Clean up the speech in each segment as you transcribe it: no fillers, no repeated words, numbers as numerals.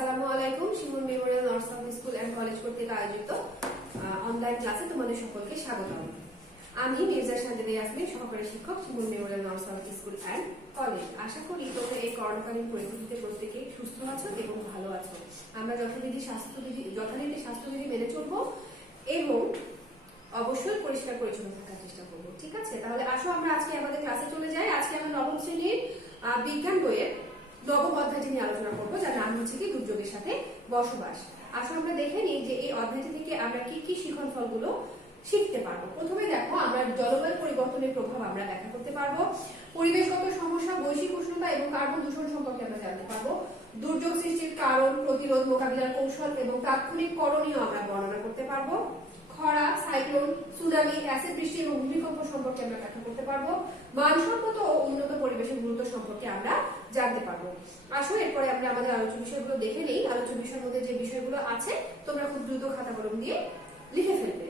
আসসালামু আলাইকুম। Shimul memorial north south school and college কর্তৃক আয়োজিত অনলাইন ক্লাসে তোমাদের সকলকে স্বাগতম। আমি মির্জা শান্তিনী ইয়াসমিন, সহকারী শিক্ষক, Shimul memorial north south school and college. আশা করি তোমরা এই করোনাকালীন পরিস্থিতিতে প্রত্যেকে সুস্থ আছো এবং ভালো আছো। আমরা যথারীতি স্বাস্থ্যবিধি মেনে চলবো এবং অবশ্যই পরিষ্কার পরিচ্ছন্ন থাকার চেষ্টা করবো। ঠিক আছে, তাহলে আসো আমরা আজকে আমাদের ক্লাসে চলে যাই। আজকে আমরা নবম শ্রেণীর বিজ্ঞান বইয়ের নবম অধ্যায়টি নিয়ে আলোচনা করবো, যার নাম হচ্ছে কি দুর্যোগের সাথে বসবাস। আসলে আমরা দেখে নিই যে এই অধ্যায়টি থেকে আমরা কি কি শিখন ফলগুলো শিখতে পারবো। প্রথমে দেখো, আমরা জলবায়ু পরিবর্তনের প্রভাব আমরা ব্যাখ্যা করতে পারবো, পরিবেশগত সমস্যা, বৈশ্বিক উষ্ণতা এবং কার্বন দূষণ সম্পর্কে আমরা জানতে পারবো, দুর্যোগ সৃষ্টির কারণ, প্রতিরোধ, মোকাবিলার কৌশল এবং তাৎক্ষণিক করণীয় আমরা বর্ণনা করতে পারবো, খরা, সাইক্লোন, সুনামি, অ্যাসিড বৃষ্টি এবং ভূমিকম্প সম্পর্কে আমরা ব্যাখ্যা করতে পারবো, মানসম্মত ও উন্নত পরিবেশের গুরুত্ব সম্পর্কে আমরা জানতে পারবো। আসো এরপরে আমরা আমাদের আলোচ্য বিষয়গুলো দেখে নেই। আলোচ্য বিষয়ের মধ্যে যে বিষয়গুলো আছে তোমরা খুব দ্রুত খাতা কলম দিয়ে লিখে ফেলবে।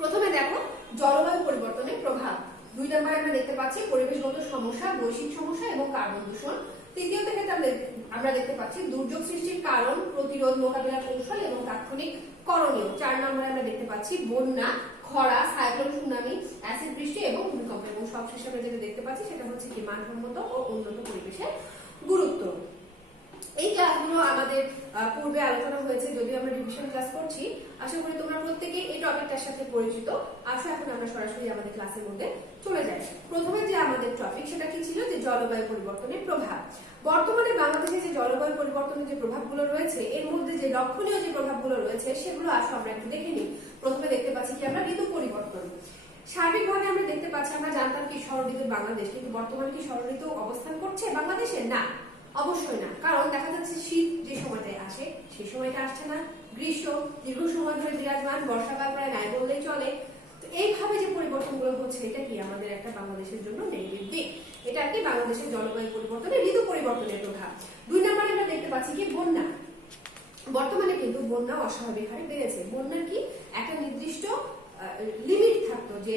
প্রথমে দেখো, জলবায়ু পরিবর্তনের প্রভাব। 2 নম্বরে আমরা দেখতে পাচ্ছি পরিবেশগত সমস্যা, বৈশ্বিক সমস্যা এবং কার্বন দূষণ। তৃতীয়ত ক্ষেত্রে আমরা দেখতে পাচ্ছি দুর্যোগ সৃষ্টির কারণ, প্রতিরোধ, মোকাবিলার কৌশল এবং তাৎক্ষণিক করণীয়। 4 নম্বরে আমরা দেখতে পাচ্ছি বন্যা, খরা, সাইক্লোন, সুনামি, অ্যাসিড বৃষ্টি এবং ভূমিকম্প। এবং সবশেষে আমরা যেটা দেখতে পাচ্ছি সেটা হচ্ছে কি মানসম্মত ও উন্নত পরিবেশের গুরুত্ব। এই ক্লাসগুলো আমাদের পূর্বে আলোচনা হয়েছে, যদিও আমরা রিভিশন ক্লাস করছি। আশা করি তোমরা প্রত্যেকে এই টপিকটার সাথে পরিচিত। আসো এখন আমরা সরাসরি আমাদের ক্লাসের মধ্যে চলে যাই। প্রথমে যে আমাদের টপিক সেটা কি ছিল, যে জলবায়ু পরিবর্তনের প্রভাব। বর্তমানে বাংলাদেশে যে জলবায়ু পরিবর্তনের যে প্রভাবগুলো রয়েছে, এর মধ্যে যে লক্ষণীয় যে প্রভাবগুলো রয়েছে সেগুলো আসো আমরা একটু দেখে নিই। প্রথমে দেখতে পাচ্ছি কি আমরা ঋতু পরিবর্তন। সার্বিকভাবে আমরা দেখতে পাচ্ছি, আমরা জানতাম কি ষড় ঋতু বাংলাদেশ, কিন্তু বর্তমানে কি ষড় ঋতু অবস্থান করছে বাংলাদেশে? না, অবশ্যই না। কারণ দেখা যাচ্ছে শীত যে সময়টায় আসে সেই সময়টা আসছে না, গ্রীষ্ম দীর্ঘ সময় ধরে বিরাজমান, বর্ষাকাল প্রায় নাই বললেই চলে। তো এইভাবে যে পরিবর্তনগুলো হচ্ছে, এটা কি আমাদের একটা বাংলাদেশের জন্য নেগেটিভ দিক। এটা কি বাংলাদেশের জলবায়ু পরিবর্তনের, ঋতু পরিবর্তনের প্রভাব। 2 নম্বরে আমরা দেখতে পাচ্ছি কি বন্যা। বর্তমানে কিন্তু বন্যা অস্বাভাবিক হারে বেড়েছে। বন্যার কি একটা নির্দিষ্ট লিমিট থাকতো, যে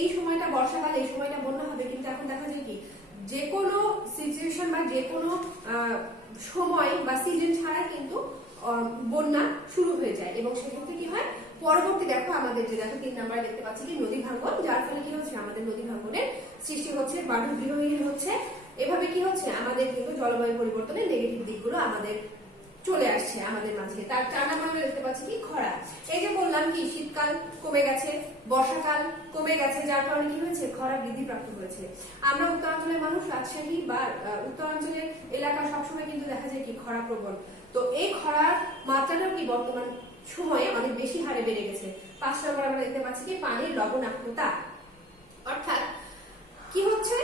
এই সময়টা বর্ষাকাল, এই সময়টা বন্যা হবে, কিন্তু এখন দেখা যায় কি যে কোনো সিচুয়েশন বা যে কোনো সময় বা সিজন ছাড়া কিন্তু বন্যা শুরু হয়ে যায়। এবং সেক্ষেত্রে কি হয়, পরবর্তী দেখো আমাদের যে দেখো 3 নম্বরে দেখতে পাচ্ছি কি নদী ভাঙ্গন, যার ফলে কি হচ্ছে আমাদের নদী ভাঙ্গনের সৃষ্টি হচ্ছে, বাড়ি গৃহহীন হচ্ছে। এভাবে কি হচ্ছে আমাদের কিন্তু জলবায়ু পরিবর্তনের নেগেটিভ দিকগুলো আমাদের চলে আসছে আমাদের মাঝে। তার 4 নম্বরে দেখতে পাচ্ছি কি খরা। এই যে বললাম কি শীতকাল কমে গেছে, বর্ষাকাল কমে গেছে, যার কারণে কি হয়েছে খরা বৃদ্ধি প্রাপ্ত হয়েছে। আমরা উত্তরাঞ্চলের মানুষ, রাজশাহী বা উত্তরাঞ্চলের এলাকা সবসময় কিন্তু দেখা যায় কি খরা প্রবণ। তো এই খরার মাত্রাটাও কি বর্তমান সময়ে অনেক বেশি হারে বেড়ে গেছে। 5 নম্বরে আমরা দেখতে পাচ্ছি কি পানির লবণাক্ততা। অর্থাৎ কি হচ্ছে,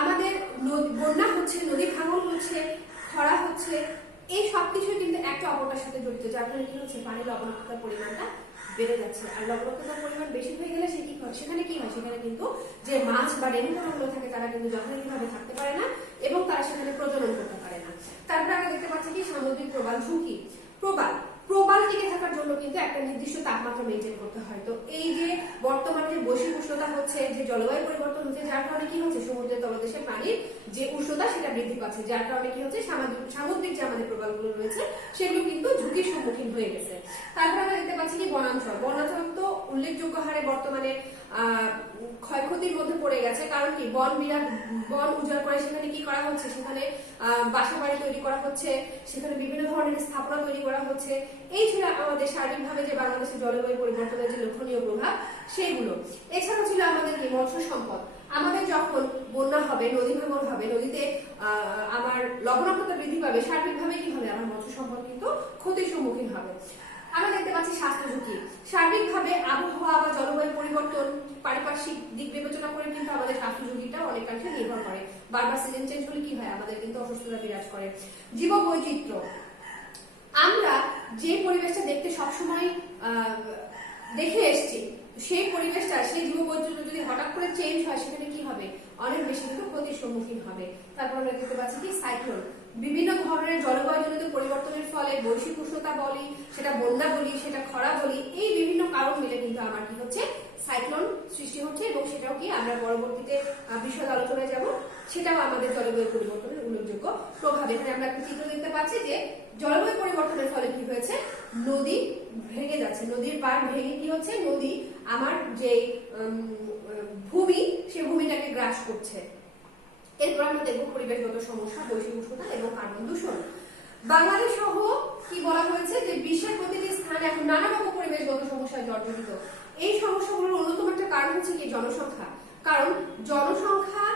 আমাদের বন্যা হচ্ছে, নদী ভাঙন হচ্ছে, খরা হচ্ছে, এই সবকিছু কিন্তু একটা অপরটার সাথে জড়িত, যার ফলে কি হচ্ছে পানির লবণাক্ততার পরিমাণটা বেড়ে যাচ্ছে। আর লবণাক্ততার পরিমাণ বেশি হয়ে গেলে সেখানে কি হয়, সেখানে কিন্তু যে মাছ বা রেণুগুলো থাকে তারা কিন্তু যথাযথভাবে থাকতে পারে না এবং তারা সেখানে প্রজনন করতে পারে না। তারপরে আমরা দেখতে পাচ্ছি কি সামুদ্রিক প্রবাল ঝুঁকি। প্রবাল টিকে থাকার জন্য কিন্তু একটা নির্দিষ্ট তাপমাত্রা মেনটেন করতে হয়। তো এই যে বর্তমানে যে বৈশ্বিক উষ্ণতা হচ্ছে, যে জলবায়ু পরিবর্তন হচ্ছে, যার কারণে কি হচ্ছে সমুদ্রের তলদেশে পানির যে উষ্ণতা সেটা বৃদ্ধি পাচ্ছে, যার কারণে কি হচ্ছে সামুদ্রিক যে আমাদের প্রবালগুলো রয়েছে সেগুলো কিন্তু ঝুঁকির সম্মুখীন হয়ে গেছে। তারপরে আমরা দেখতে পাচ্ছি কি বনাঞ্চল তো উল্লেখযোগ্য হারে বর্তমানে ক্ষয়ক্ষতির মধ্যে পড়ে গেছে। কারণ কি বন উজাড় করে সেখানে কি করা হচ্ছে, সেখানে বাসা বাড়ি তৈরি করা হচ্ছে, সেখানে বিভিন্ন ধরনের স্থাপনা তৈরি করা হচ্ছে। এই ছিল আমাদের সার্বিকভাবে যে বাংলাদেশের জলবায়ু পরিবর্তনের যে লক্ষণীয় প্রভাব সেগুলো। এছাড়াও ছিল আমাদের কি মৎস্য সম্পদ। আমাদের যখন বন্যা হবে, নদী ভাঙন হবে, নদীতে আমার লবণাক্ততা বৃদ্ধি পাবে, সার্বিকভাবে কি হবে আমার মৎস্য সম্পদ কিন্তু ক্ষতির সম্মুখীন হবে। আমরা দেখতে পাচ্ছি স্বাস্থ্য ঝুঁকি। সার্বিকভাবে আবহাওয়া বা জলবায়ু পরিবর্তন, পারিপার্শ্বিক দিক বিবেচনা করে কিন্তু আমাদের স্বাস্থ্য ঝুঁকিটা অনেকাংশে নির্ভর করে। বারবার সিজন চেঞ্জ হলে কি হয়, আমাদের কিন্তু অসুস্থতা বিরাজ করে। জীববৈচিত্র্য। আমরা যে পরিবেশটা দেখতে সবসময় দেখে এসছি, সেই পরিবেশটা, সেই জীববৈচিত্র্য যদি হঠাৎ করে চেঞ্জ হয়, সেখানে কি হবে, অনেক বেশি কিন্তু ক্ষতির সম্মুখীন হবে। তারপর আমরা দেখতে পাচ্ছি কি সাইক্লোন। বিভিন্ন ধরনের জলবায়ুজনিত পরিবর্তনের ফলে বৈশ্বিক উষ্ণতা বলি, সেটা বন্যা বলি, সেটা খরা বলি, এই বিভিন্ন কারণ মিলে কিন্তু আমার কি হচ্ছে সাইক্লোন সৃষ্টি হচ্ছে, এবং সেটাও কি আমরা পরবর্তীতে বিশদ আলোচনায় যাব, সেটাও আমাদের জলবায়ু পরিবর্তনের উল্লেখযোগ্য প্রভাব। এখানে আমরা একটা চিত্র দেখতে পাচ্ছি যে জলবায়ু পরিবর্তনের ফলে কি হয়েছে, নদী ভেঙে যাচ্ছে, নদীর পাড় ভেঙে কি হচ্ছে, নদী আমার যে ভূমি সেই ভূমিটাকে গ্রাস করছে। এরপর আমরা দেখবো পরিবেশগত সমস্যা, বৈশ্বিক উষ্ণতা এবং কার্বন দূষণ। বাংলাদেশ সহ কি বলা হয়েছে যে বিশ্বের প্রতিটি স্থানে এখন নানা রকম পরিবেশগত সমস্যায় জর্জরিত। এই সমস্যাগুলোর অন্যতম একটা কারণ হচ্ছে কি জনসংখ্যা। কারণ জনসংখ্যা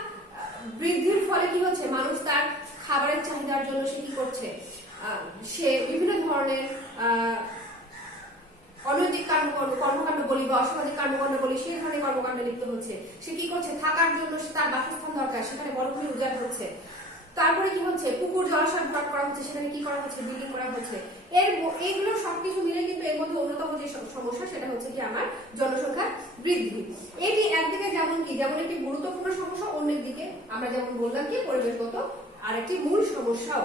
বৃদ্ধির ফলে কি হচ্ছে, মানুষ তার খাবারের চাহিদার জন্য সে কি করছে, সে বিভিন্ন ধরনের অনৈতিক কর্মকাণ্ড বলি বা অসামাজিক কর্মকাণ্ড বলি, সেই ধরনের কর্মকাণ্ডে লিপ্ত হচ্ছে। সে কি করছে, থাকার জন্য তার বাসস্থান দরকার, সেখানে বনভূমি উজাড় হচ্ছে। তারপরে কি হচ্ছে, পুকুর জলাশয় ভরাট করা হচ্ছে, সেখানে কি করা হচ্ছে, বিল্ডিং করা হচ্ছে। এইগুলো সবকিছু মিলে কিন্তু এর মধ্যে অন্যতম যে সমস্যা সেটা হচ্ছে কি আমার জনসংখ্যা বৃদ্ধি। এটি একদিকে যেমন একটি গুরুত্বপূর্ণ সমস্যা, অন্যের দিকে আমরা যেমন বললাম কি পরিবেশগত আরেকটি মূল সমস্যাও।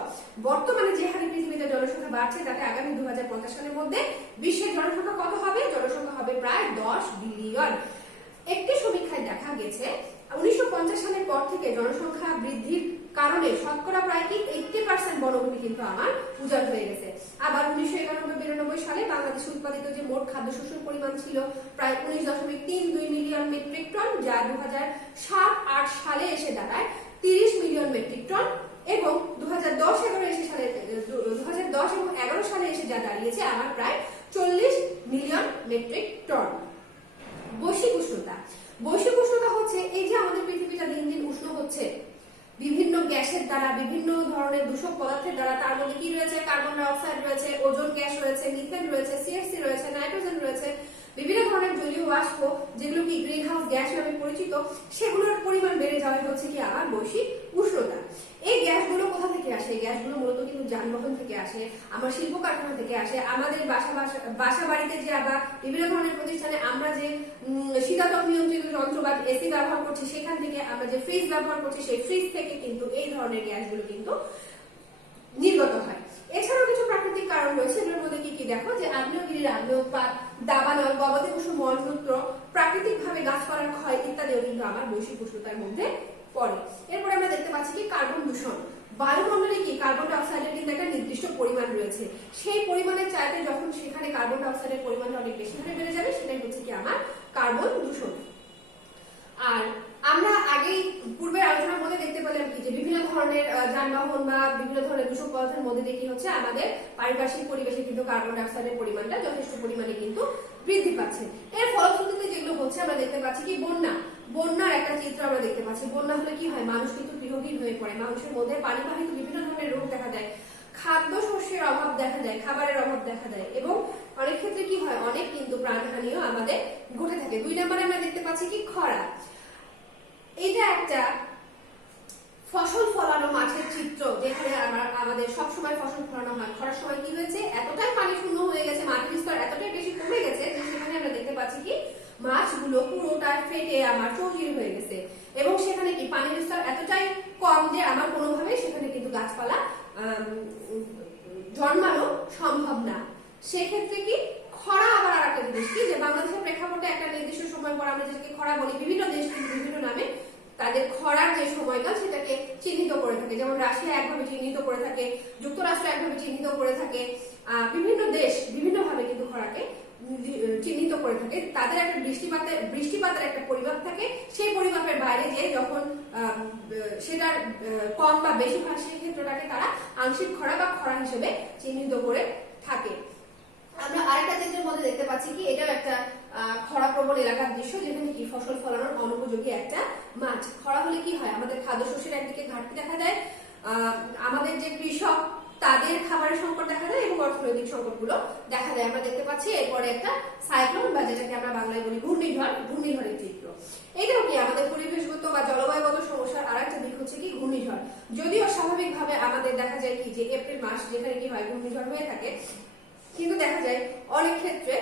বর্তমানে যে হারে পৃথিবীতে জনসংখ্যা বাড়ছে, তাতে আগামী 2050 সালের মধ্যে বিশ্বের জনসংখ্যা কত হবে, জনসংখ্যা হবে প্রায় 10 বিলিয়ন। একটি সমীক্ষায় দেখা গেছে 1950 সালের পর থেকে জনসংখ্যা বৃদ্ধির কারণে শতকরা প্রায় কি 80% বনভূমি কিন্তু আমার উজাড় হয়ে গেছে। আবার 1991-92 সালে বাংলাদেশে উৎপাদিত যে মোট খাদ্যশস্যের পরিমাণ ছিল প্রায় 19.32 মিলিয়ন মেট্রিক টন, যা 2007-08 সালে এসে দাঁড়ায় 30 মিলিয়ন মেট্রিক টন, এবং 2010 এবং 11 সালে এসে যা দাঁড়িয়েছে আমার প্রায় 40 মিলিয়ন মেট্রিক টন। বৈশ্বিক উষ্ণতা হচ্ছে এই যে আমাদের পৃথিবীটা দিন দিন উষ্ণ হচ্ছে বিভিন্ন গ্যাসের দ্বারা, বিভিন্ন ধরনের দূষক পদার্থের দ্বারা। তার মধ্যে কি রয়েছে, কার্বন ডাই অক্সাইড রয়েছে, ওজোন গ্যাস রয়েছে, মিথেন রয়েছে, সিএফসি রয়েছে, নাইট্রোজেন রয়েছে, বিভিন্ন ধরনের জলীয় বাষ্প যেগুলো কি গ্রিন হাউস গ্যাস নামে পরিচিত, সেগুলোর পরিমাণ বেড়ে যাওয়া হচ্ছে কি আমার বৈশ্বিক উষ্ণতা। এই গ্যাসগুলো কোথা থেকে আসে? এই গ্যাসগুলো মূলত কিন্তু যানবাহন থেকে আসে, আমার শিল্প কারখানা থেকে আসে, আমাদের বাসা বাড়িতে যে আবার বিভিন্ন ধরনের প্রতিষ্ঠানে আমরা যে শীতাতপ নিয়ন্ত্রিত যন্ত্র বা এসি ব্যবহার করছি, সেখান থেকে আমরা যে ফ্রিজ ব্যবহার করছি, সেই ফ্রিজ থেকে কিন্তু এই ধরনের গ্যাসগুলো কিন্তু নির্গত হয়। এছাড়াও কিছু প্রাকৃতিক কারণ রয়েছে, এগুলোর মধ্যে কি কি দেখো, যে আগ্নেয়গিরির আগ্নেয়পাত, দাবানল, গবাদি পশু মলমূত্র, প্রাকৃতিক ভাবে গাছপালার ক্ষয় ইত্যাদিও কিন্তু আমার বৈশ্বিক উষ্ণতার মধ্যে পড়ে। এরপরে আমরা দেখতে পাচ্ছি কি কার্বন দূষণ। বায়ুমণ্ডলে কি কার্বন ডাই অক্সাইডের কিন্তু একটা নির্দিষ্ট পরিমাণ রয়েছে, সেই পরিমাণের চাইতে যখন সেখানে কার্বন ডাই অক্সাইডের পরিমাণটা অনেক বেশি হারে বেড়ে যাবে, সেটাই হচ্ছে কি আমার কার্বন দূষণ। আর আমরা আগেই পূর্বের আলোচনার মধ্যে দেখতে পেলাম কি যে বিভিন্ন ধরনের যানবাহন বা বিভিন্ন ধরনের দূষক পদার্থের মধ্যে দিয়ে কি হচ্ছে, আমাদের পারিপার্শ্বিক পরিবেশে কিন্তু কার্বন ডাই অক্সাইডের পরিমাণটা যথেষ্ট পরিমাণে কিন্তু বৃদ্ধি পাচ্ছে। এর ফলশ্রুতিতে যেগুলো হচ্ছে, আমরা দেখতে পাচ্ছি কি বন্যার একটা চিত্র আমরা দেখতে পাচ্ছি। বন্যা হলে কি হয়, মানুষ কিন্তু গৃহহীন হয়ে পড়ে, মানুষের মধ্যে পানিবাহিত বিভিন্ন ধরনের রোগ দেখা যায়, খাদ্য শস্যের অভাব দেখা যায়, খাবারের অভাব দেখা যায়, এবং অনেক ক্ষেত্রে কি হয়, অনেক কিন্তু প্রাণহানিও আমাদের ঘটে থাকে। 2 নম্বরে আমরা দেখতে পাচ্ছি কি খরা। এটা একটা ফসল ফলানো মাঠের চিত্র, যেখানে আমাদের সবসময় ফসল ফলানো হয়। খরার সময় কি হয়েছে, এতটাই পানি শূন্য হয়ে গেছে, মাটির স্তর এতটাই বেশি কমে গেছে যে সেখানে আমরা দেখতে পাচ্ছি কি মাছগুলো পুরোটা ফেটে আমার চৌচির হয়ে গেছে, এবং সেখানে কি পানির স্তর এতটাই কম যে আমার কোনোভাবেই সেখানে কিন্তু গাছপালা জন্মানো সম্ভব না। সেক্ষেত্রে কি খরা আবার আর একটা জিনিস কি, যে বাংলাদেশের প্রেক্ষাপটে একটা নির্দিষ্ট সময় পর আমরা যেটাকে খরা বলি, বিভিন্ন দেশ কিন্তু বিভিন্ন নামে তাদের খরার যে সময়কাল সেটাকে চিহ্নিত করে থাকে। যেমন রাশিয়া একভাবে চিহ্নিত করে থাকে, যুক্তরাষ্ট্র একভাবে চিহ্নিত করে থাকে, বিভিন্ন দেশ বিভিন্নভাবে কিন্তু খরাকে চিহ্নিত করে থাকে। তাদের একটা বৃষ্টিপাতের একটা পরিমাপ থাকে, সেই পরিমাপের বাইরে যে যখন সেটার কম বা বেশি হয়, সেই ক্ষেত্রটাকে তারা আংশিক খরা বা খরা হিসেবে চিহ্নিত করে থাকে। আমরা আরেকটা চিত্রের মধ্যে দেখতে পাচ্ছি কি এটাও একটা খরা প্রবল এলাকার দৃশ্য, যেখানে কি ফসল ফলানোর অনুপযোগী একটা মাঠ। খরা হলে কি হয়, আমাদের খাদ্যশস্যের একদিকে ঘাটতি দেখা যায়, আমাদের যে কৃষক তাদের খাবারের সংকট দেখা যায়, এবং অর্থনৈতিক সংকটগুলো দেখা যায়। আমরা দেখতে পাচ্ছি এরপরে একটা সাইক্লোন বা যেটাকে আমরা বাংলায় বলি ঘূর্ণিঝড়ের চিত্র। এটাও কি আমাদের পরিবেশগত বা জলবায়ুগত সমস্যার আরেকটা দিক হচ্ছে কি ঘূর্ণিঝড়। যদিও স্বাভাবিকভাবে আমাদের দেখা যায় কি যে এপ্রিল মাস যেখানে কি হয় ঘূর্ণিঝড় হয়ে থাকে, কিন্তু দেখা যায় অনেক ক্ষেত্রে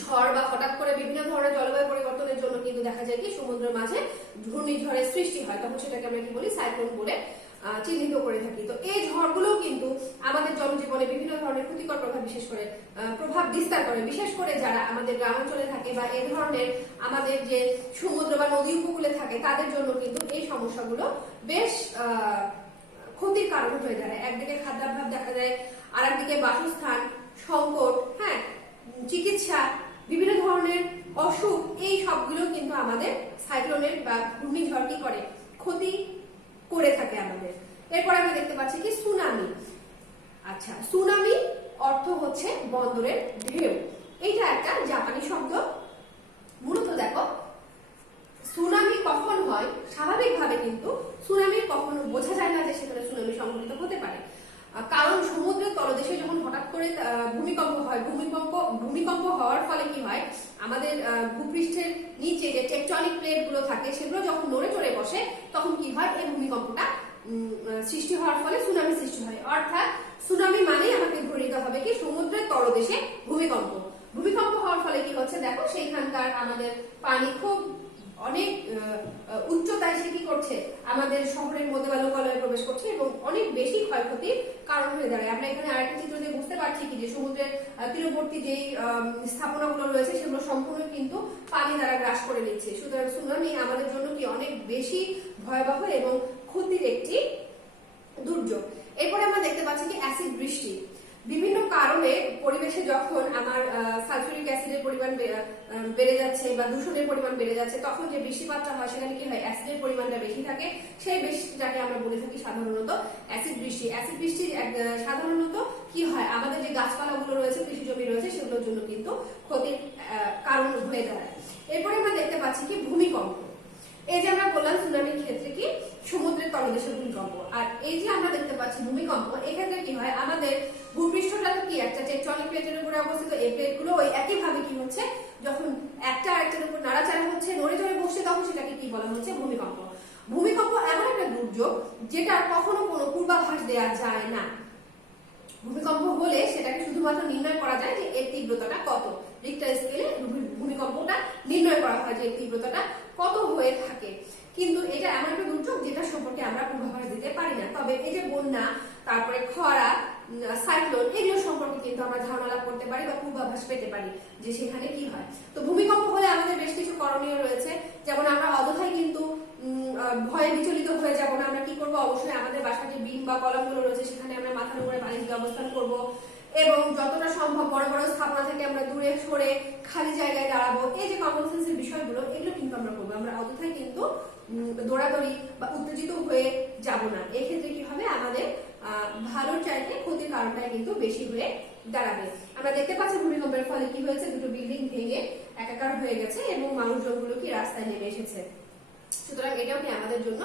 ঝড় বা হঠাৎ করে বিভিন্ন ধরনের জলবায়ু পরিবর্তনের জন্য কিন্তু দেখা যায় কি সমুদ্রের মাঝে ঘূর্ণিঝড়ের সৃষ্টি হয়, তখন সেটাকে আমরা কি বলি সাইক্লোন বলে চিহ্নিত করে থাকি। তো এই ঝড়গুলো কিন্তু আমাদের জনজীবনে বিভিন্ন ধরনের ক্ষতিকর প্রভাব বিশেষ করে প্রভাব বিস্তার করে, বিশেষ করে যারা আমাদের গ্রামাঞ্চলে থাকে বা এই ধরনের আমাদের যে সমুদ্র বা নদী উপকূলে থাকে তাদের জন্য কিন্তু এই সমস্যাগুলো বেশ ক্ষতির কারণ হয়ে দাঁড়ায়। একদিকে খাদ্যাভাব দেখা যায়, আর একদিকে বাসস্থান সংকট, হ্যাঁ, চিকিৎসা, বিভিন্ন ধরনের অসুখ, এই সবগুলো কিন্তু আমাদের সাইক্লোনের বা ঘূর্ণিঝড় কি করে, ক্ষতি করে থাকে আমাদের। এরপর আমরা দেখতে পাচ্ছি কি সুনামি। আচ্ছা, সুনামি অর্থ হচ্ছে বন্দরের ঢেউ। এইটা একটা জাপানি শব্দ। মূলত দেখো সুনামি কখন হয়, স্বাভাবিকভাবে কিন্তু সুনামি কখনো বোঝা যায় না যে সেখানে সুনামি সংঘটিত হতে পারে, কারণ সমুদ্রের তলদেশে যখন হঠাৎ করে ভূমিকম্প হয়, ভূমিকম্প হওয়ার ফলে কি হয়, আমাদের ভূপৃষ্ঠের নিচে যে টেকটনিক প্লেট গুলো থাকে সেগুলো যখন নড়ে চড়ে বসে তখন কি হয়, এই ভূমিকম্পটা সৃষ্টি হওয়ার ফলে সুনামি সৃষ্টি হয়। অর্থাৎ সুনামি মানেই আমাকে ধরে নিতে হবে কি সমুদ্রের তলদেশে ভূমিকম্প। ভূমিকম্প হওয়ার ফলে কি হচ্ছে দেখো, সেইখানকার আমাদের পানি খুব অনেক উচ্চতায় সে কি করছে, আমাদের শহরের মধ্যে বা লোকালয়ে প্রবেশ করছে এবং অনেক বেশি ক্ষয়ক্ষতির কারণ হয়ে দাঁড়ায়। আমরা এখানে আরেকটা চিত্র দিয়ে বুঝতে পারছি কি যে সমুদ্রের তীরবর্তী যেই স্থাপনাগুলো রয়েছে সেগুলো সম্পূর্ণ কিন্তু পানি দ্বারা গ্রাস করে নিচ্ছে। সুতরাং সুনামি আমাদের জন্য কি অনেক বেশি ভয়াবহ এবং ক্ষতির একটি দুর্যোগ। এরপরে আমরা দেখতে পাচ্ছি কি অ্যাসিড বৃষ্টি। বিভিন্ন কারণে পরিবেশে যখন আমার সালফিউরিক অ্যাসিডের পরিমাণ বেড়ে যাচ্ছে বা দূষণের পরিমাণ বেড়ে যাচ্ছে, তখন যে বৃষ্টিপাতটা হয় সেখানে কি হয়, অ্যাসিডের পরিমাণটা বেশি থাকে। সেই বৃষ্টিটাকে আমরা বলে থাকি সাধারণত অ্যাসিড বৃষ্টি। অ্যাসিড বৃষ্টি সাধারণত কি হয়, আমাদের যে গাছপালাগুলো রয়েছে, কৃষি জমি রয়েছে, সেগুলোর জন্য কিন্তু ক্ষতির কারণ হয়ে দাঁড়ায়। এরপরে আমরা দেখতে পাচ্ছি কি ভূমিকম্প। এই যে আমরা বললাম সুনামির ক্ষেত্রে কি সমুদ্রের তলদেশে ভূমিকম্প, আর এই যে আমরা দেখতে পাচ্ছি ভূমিকম্প, এক্ষেত্রে কি হয়, আমাদের ভূপৃষ্ঠটা তো কি একটা টেকটনিক প্লেটের উপরে অবস্থিত। এই প্লেটগুলো ওই একই ভাবে কি হচ্ছে, যখন একটা আরেকটার উপর নাড়াচাড়া হচ্ছে, নড়ে চড়ে বসছে, তখন সেটাকে কি বলা হচ্ছে, ভূমিকম্প। ভূমিকম্প এমন একটা দুর্যোগ যেটা কখনো কোনো পূর্বাভাস দেওয়া যায় না। ভূমিকম্প হলে সেটাকে শুধুমাত্র নির্ণয় করা যায় যে এর তীব্রতাটা কত। রিক্টার স্কেলে ভূমিকম্পটা নির্ণয় করা হয় যে এর তীব্রতাটা কত হয়ে থাকে, কিন্তু এটা এমন একটা দুর্যোগ যেটা সম্পর্কে আমরা পূর্বাভাস দিতে পারি না। তবে এই যে বন্যা, তারপরে খরা, সাইক্লোন, এগুলো সম্পর্কে কিন্তু আমরা ধারণা লাভ করতে পারি বা পূর্বাভাস পেতে পারি যে সেখানে কি হয়। তো ভূমিকম্প হলে আমাদের বেশ কিছু করণীয় রয়েছে, যেমন আমরা অযথাই কিন্তু ভয়ে বিচলিত হয়ে যাব না। আমরা কি করব, অবশ্যই আমাদের বাসার যে বিম বা কলামগুলো রয়েছে সেখানে আমরা মাথার উপরে পানি দিয়ে অবস্থান করব এবং যতটা সম্ভব বড় বড় স্থাপনা থেকে আমরা দূরে সরে খালি জায়গায় দাঁড়াবো। এই যে কমন সেন্সের বিষয়গুলো, এগুলো কিন্তু আমরা করবো। আমরা অযথাই কিন্তু দৌড়াদৌড়ি বা উত্তেজিত হয়ে যাব না। এক্ষেত্রে কি হবে, আমাদের ভালোর চাইতে ক্ষতির কারণটাই কিন্তু বেশি হয়ে দাঁড়াবে। আমরা দেখতে পাচ্ছি ভূমিকম্পের ফলে কি হয়েছে, দুটো বিল্ডিং ভেঙে একাকার হয়ে গেছে এবং মানুষজনগুলো কি রাস্তায় নেমে এসেছে। সুতরাং এটাও কি আমাদের জন্য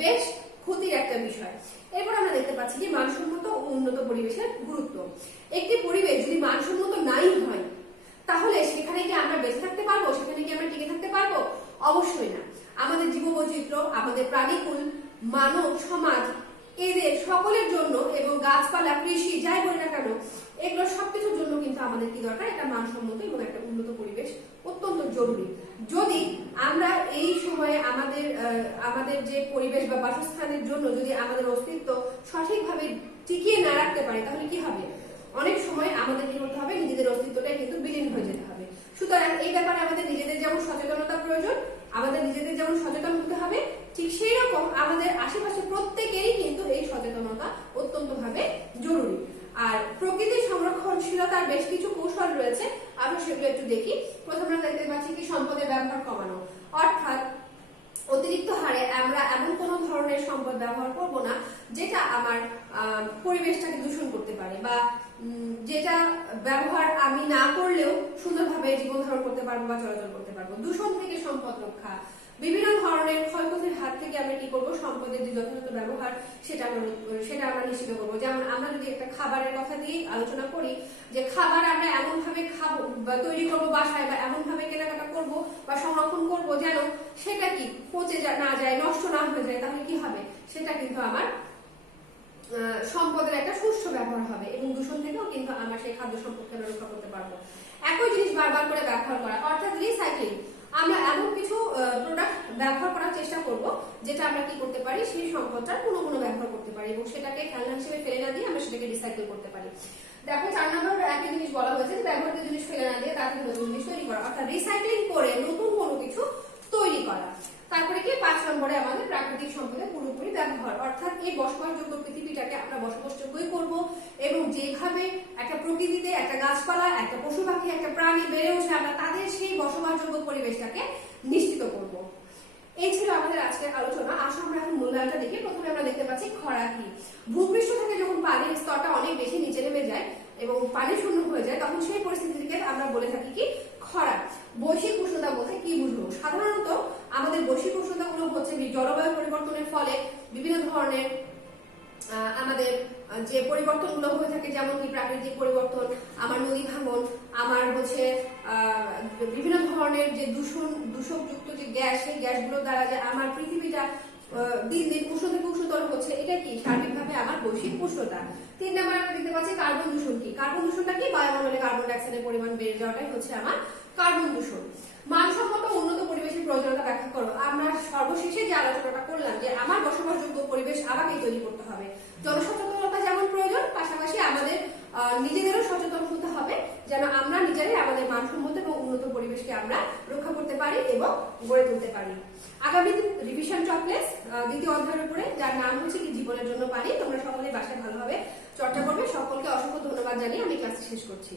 বেশ ক্ষতির একটা বিষয়। এরপর আমরা দেখতে পাচ্ছি যে মানসম্মত ও উন্নত পরিবেশের গুরুত্ব। একটি পরিবেশ যদি মানসম্মত নাই হয় তাহলে সেখানে কি আমরা বেঁচে থাকতে পারবো, সেখানে কি আমরা টিকে থাকতে পারবো? অবশ্যই না। আমাদের জীববৈচিত্র্য, আমাদের প্রাণীকুল, মানব সমাজ, এদের সকলের জন্য এবং গাছপালা, কৃষি, যাই বলি না কেন, এগুলো সবকিছুর জন্য কিন্তু আমাদের কি দরকার, একটা মানসম্মত এবং একটা উন্নত পরিবেশ অত্যন্ত জরুরি। যদি আমরা এই সময়ে আমাদের যে পরিবেশ বা বাসস্থানের জন্য যদি আমাদের অস্তিত্ব সঠিকভাবে টিকিয়ে না রাখতে পারি তাহলে কি হবে, অনেক সময় আমাদের কি করতে হবে, নিজেদের অস্তিত্বটা কিন্তু বিলীন হয়ে যেতে হবে। সুতরাং এই ব্যাপারে আমাদের নিজেদের যেমন সচেতনতা প্রয়োজন, আমাদের নিজেদের যেমন সচেতন হতে হবে, ঠিক সেই রকম আমাদের আশেপাশে প্রত্যেকেরই কিন্তু এই সচেতনতা অত্যন্ত ভাবে জরুরি। আর প্রকৃতির সংরক্ষণশীলতার বেশ কিছু কৌশল রয়েছে, আমরা সেগুলো একটু দেখি। প্রথমে আমরা দেখতে পাচ্ছি কি সম্পদের ব্যবহার কমানো, অর্থাৎ অতিরিক্ত হারে আমরা এমন কোন ধরনের সম্পদ ব্যবহার করব না যেটা আমার পরিবেশটাকে দূষণ করতে পারে বা যেটা ব্যবহার আমি না করলেও সুন্দরভাবে জীবন ধারণ করতে পারবো বা চলাচল করতে পারবো। দূষণ থেকে সম্পদ রক্ষা, বিভিন্ন ধরনের ক্ষয়ক্ষতির হাত থেকে আমরা কি করবো, সম্পদের যে যথাযথ ব্যবহার সেটা আমরা নিশ্চিত করবো। যেমন আমরা যদি একটা খাবারের কথা দিয়ে আলোচনা করি, যে খাবার আমরা এমন ভাবে খাবো বা তৈরি করবো বাসায় বা এমন ভাবে কেনাকাটা করবো বা সংরক্ষণ করবো যেন সেটা কি পচে না যায়, নষ্ট না হয়ে যায়, তাহলে কি হবে, সেটা কিন্তু আমার সম্পদের একটা সুষ্ঠু ব্যবহার হবে এবং দূষণ থেকেও কিন্তু আমরা সেই খাদ্য সম্পদকে রক্ষা করতে পারবো। একই জিনিস বারবার করে ব্যবহার করা, অর্থাৎ রিসাইক্লিং। আমরা এমন কিছু প্রোডাক্ট ব্যবহার করার চেষ্টা করব যেটা আমরা কি করতে পারি, সেই সম্পদটার পুনঃ ব্যবহার করতে পারি এবং সেটাকে খেলনা হিসেবে ফেলে না দিয়ে আমরা সেটাকে রিসাইকেল করতে পারি। দেখো 4 নম্বর একটা জিনিস বলা হয়েছে যে ব্যবহৃত জিনিস ফেলে না দিয়ে তার থেকে নতুন জিনিস তৈরি করা, অর্থাৎ রিসাইক্লিং করে নতুন কোনো কিছু তৈরি করা। তারপরে কি 5 নম্বরে আমাদের প্রাকৃতিক সম্পদের পুরোপুরি ব্যবহার, অর্থাৎ এই বসবাসযোগ্য পৃথিবীটাকে আমরা বসবাসযোগ্যই করব এবং যেভাবে একটা প্রকৃতিতে একটা গাছপালা, একটা পশু পাখি, একটা প্রাণী বেড়ে ওঠে আমরা তাদের সেই বসবাসযোগ্য পরিবেশটাকে নিশ্চিত করব। এই ছিল আমাদের আজকের আলোচনা। আসলে আমরা এখন মূল্যায়নটা দেখি। প্রথমে আমরা দেখতে পাচ্ছি খরা কি। ভূপৃষ্ঠ থেকে যখন পানির স্তরটা অনেক বেশি নিচে নেমে যায় এবং পানি শূন্য হয়ে যায় তখন সেই পরিস্থিতিকে আমরা বলে থাকি কি খরা। বৈশ্বিক উষ্ণতা বলতে কি বুঝবো? সাধারণত আমাদের বৈশ্বিক উষ্ণতাগুলো হচ্ছে জলবায়ু পরিবর্তনের ফলে বিভিন্ন ধরনের আমাদের যে পরিবর্তনগুলো হয়ে থাকে, যেমন কি প্রাকৃতিক পরিবর্তন, আমার নদী ভাঙন, আমার হচ্ছে বিভিন্ন ধরনের যে দূষকযুক্ত যে গ্যাস, সেই গ্যাসগুলোর দ্বারা যে আমার পৃথিবীটা দিন দিন উষ্ণ থেকে উষ্ণতর হচ্ছে, এটা কি সার্বিকভাবে আমার বৈশ্বিক উষ্ণতা। 3 নম্বরে আমরা দেখতে পাচ্ছি কার্বন দূষণ কি। কার্বন দূষণটা কি? বায়ুমণ্ডলে কার্বন ডাই অক্সাইডের পরিমাণ বেড়ে যাওয়াটাই হচ্ছে আমার কার্বন দূষণ। মানসম্মত উন্নত পরিবেশের প্রয়োজনীয়তা ব্যাখ্যা করো। আমরা সর্বশেষে যে আলোচনাটা করলাম যে আমার বসবাসযোগ্য পরিবেশ আমাকেই তৈরি করতে হবে। জনসচেতনতা যেমন প্রয়োজন, পাশাপাশি আমাদের নিজেদেরও সচেতন হতে হবে যেন আমরা নিজেরাই আমাদের মানসম্মত এবং উন্নত পরিবেশকে আমরা রক্ষা করতে পারি এবং গড়ে তুলতে পারি। আগামী দিন রিভিশন টপলেস দ্বিতীয় অধ্যায়ের উপরে, যার নাম হচ্ছে কি জীবনের জন্য পানি। তোমরা সকলে বাসায় ভালোভাবে চর্চা করবে। সকলকে অসংখ্য ধন্যবাদ জানিয়ে আমি ক্লাস শেষ করছি।